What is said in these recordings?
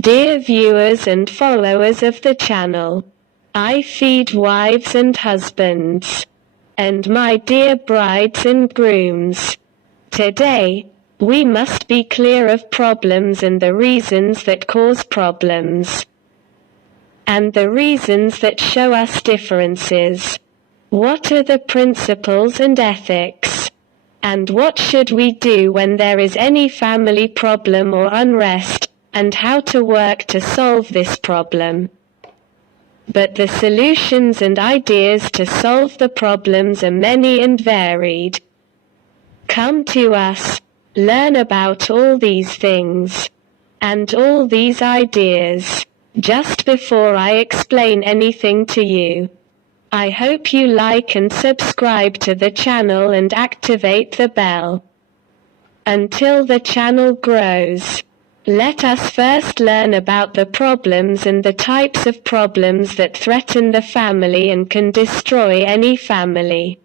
Dear viewers and followers of the channel, I feed wives and husbands, and my dear brides and grooms. Today, we must be clear of problems and the reasons that cause problems, and the reasons that show us differences. What are the principles and ethics? And what should we do when there is any family problem or unrest, and how to work to solve this problem? But the solutions and ideas to solve the problems are many and varied. Come to us, learn about all these things, and all these ideas, just before I explain anything to you. I hope you like and subscribe to the channel and activate the bell. Until the channel grows, let us first learn about the problems and the types of problems that threaten the family and can destroy any family.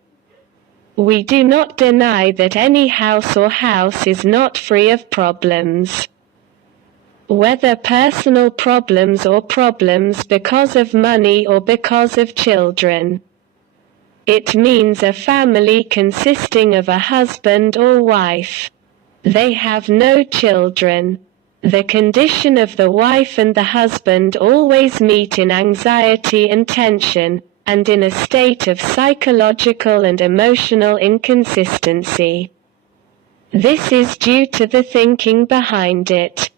We do not deny that any house or house is not free of problems. Whether personal problems or problems because of money or because of children. It means a family consisting of a husband or wife. They have no children. The condition of the wife and the husband always meet in anxiety and tension, and in a state of psychological and emotional inconsistency. This is due to the thinking behind it.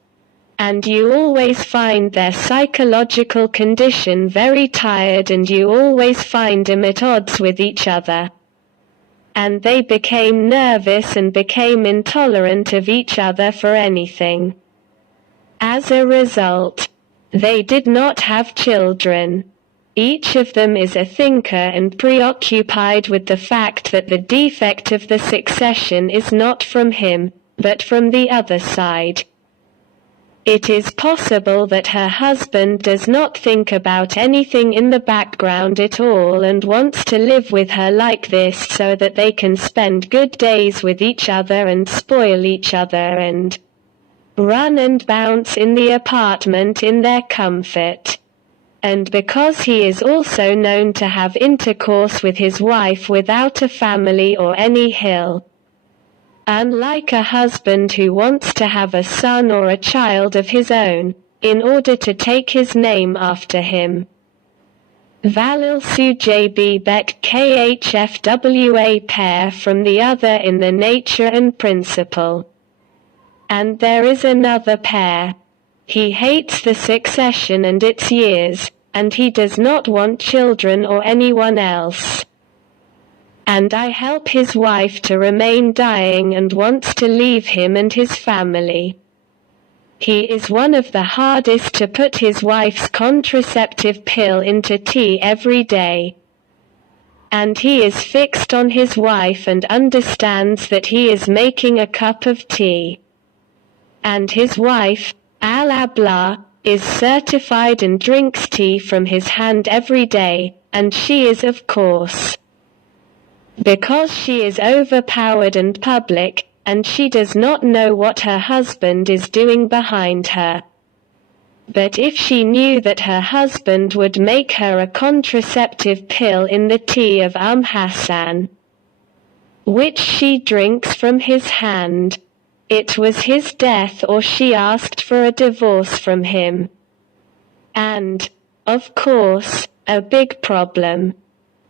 And you always find their psychological condition very tired, and you always find them at odds with each other. And they became nervous and became intolerant of each other for anything. As a result, they did not have children. Each of them is a thinker and preoccupied with the fact that the defect of the succession is not from him, but from the other side. It is possible that her husband does not think about anything in the background at all and wants to live with her like this so that they can spend good days with each other and spoil each other and run and bounce in the apartment in their comfort. And because he is also known to have intercourse with his wife without a family or any hill. Unlike a husband who wants to have a son or a child of his own, in order to take his name after him. Valilsu JB Beck KHFWA pair from the other in the nature and principle. And there is another pair. He hates the succession and its years, and he does not want children or anyone else. And I help his wife to remain dying and wants to leave him and his family. He is one of the hardest to put his wife's contraceptive pill into tea every day. And he is fixed on his wife and understands that he is making a cup of tea. And his wife, Al-Abla, is certified and drinks tea from his hand every day, and she is of course. Because she is overpowered and public, and she does not know what her husband is doing behind her. But if she knew that her husband would make her a contraceptive pill in the tea of Hassan, which she drinks from his hand, it was his death or she asked for a divorce from him. And, of course, a big problem.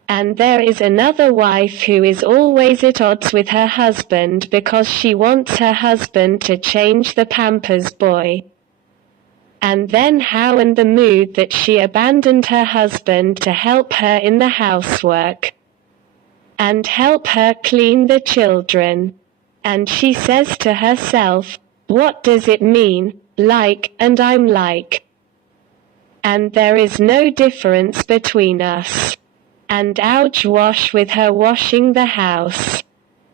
And there is another wife who is always at odds with her husband because she wants her husband to change the Pampers boy. And then how in the mood that she abandoned her husband to help her in the housework. And help her clean the children. And she says to herself, what does it mean, like, and I'm like. And there is no difference between us. And ouch wash with her washing the house.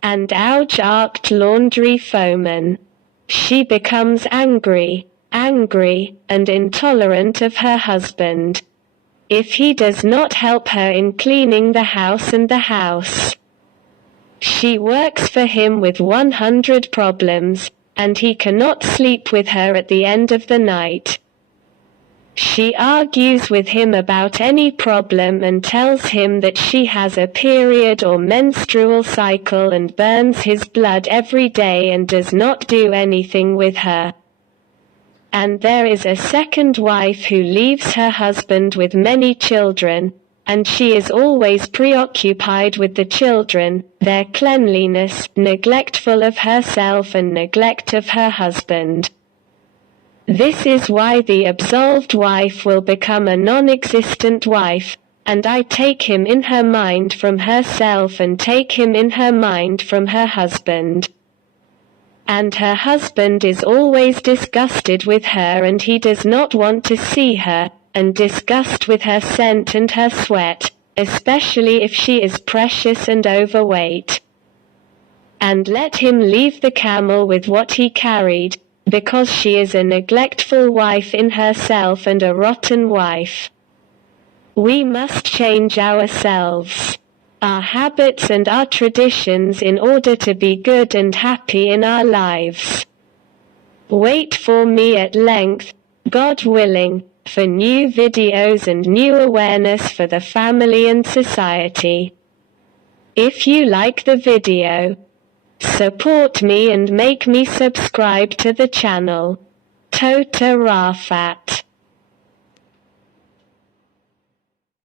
And ouch arced laundry foeman. She becomes angry, and intolerant of her husband. If he does not help her in cleaning the house and the house. She works for him with 100 problems, and he cannot sleep with her at the end of the night. She argues with him about any problem and tells him that she has a period or menstrual cycle and burns his blood every day and does not do anything with her. And there is a second wife who leaves her husband with many children, and she is always preoccupied with the children, their cleanliness, neglectful of herself and neglect of her husband. This is why the absolved wife will become a non-existent wife, and I take him in her mind from herself and take him in her mind from her husband. And her husband is always disgusted with her and he does not want to see her, and disgust with her scent and her sweat, especially if she is precious and overweight. And let him leave the camel with what he carried, because she is a neglectful wife in herself and a rotten wife. We must change ourselves, our habits and our traditions in order to be good and happy in our lives. Wait for me at length, God willing, for new videos and new awareness for the family and society. If you like the video, support me and make me subscribe to the channel. Tota Rafat.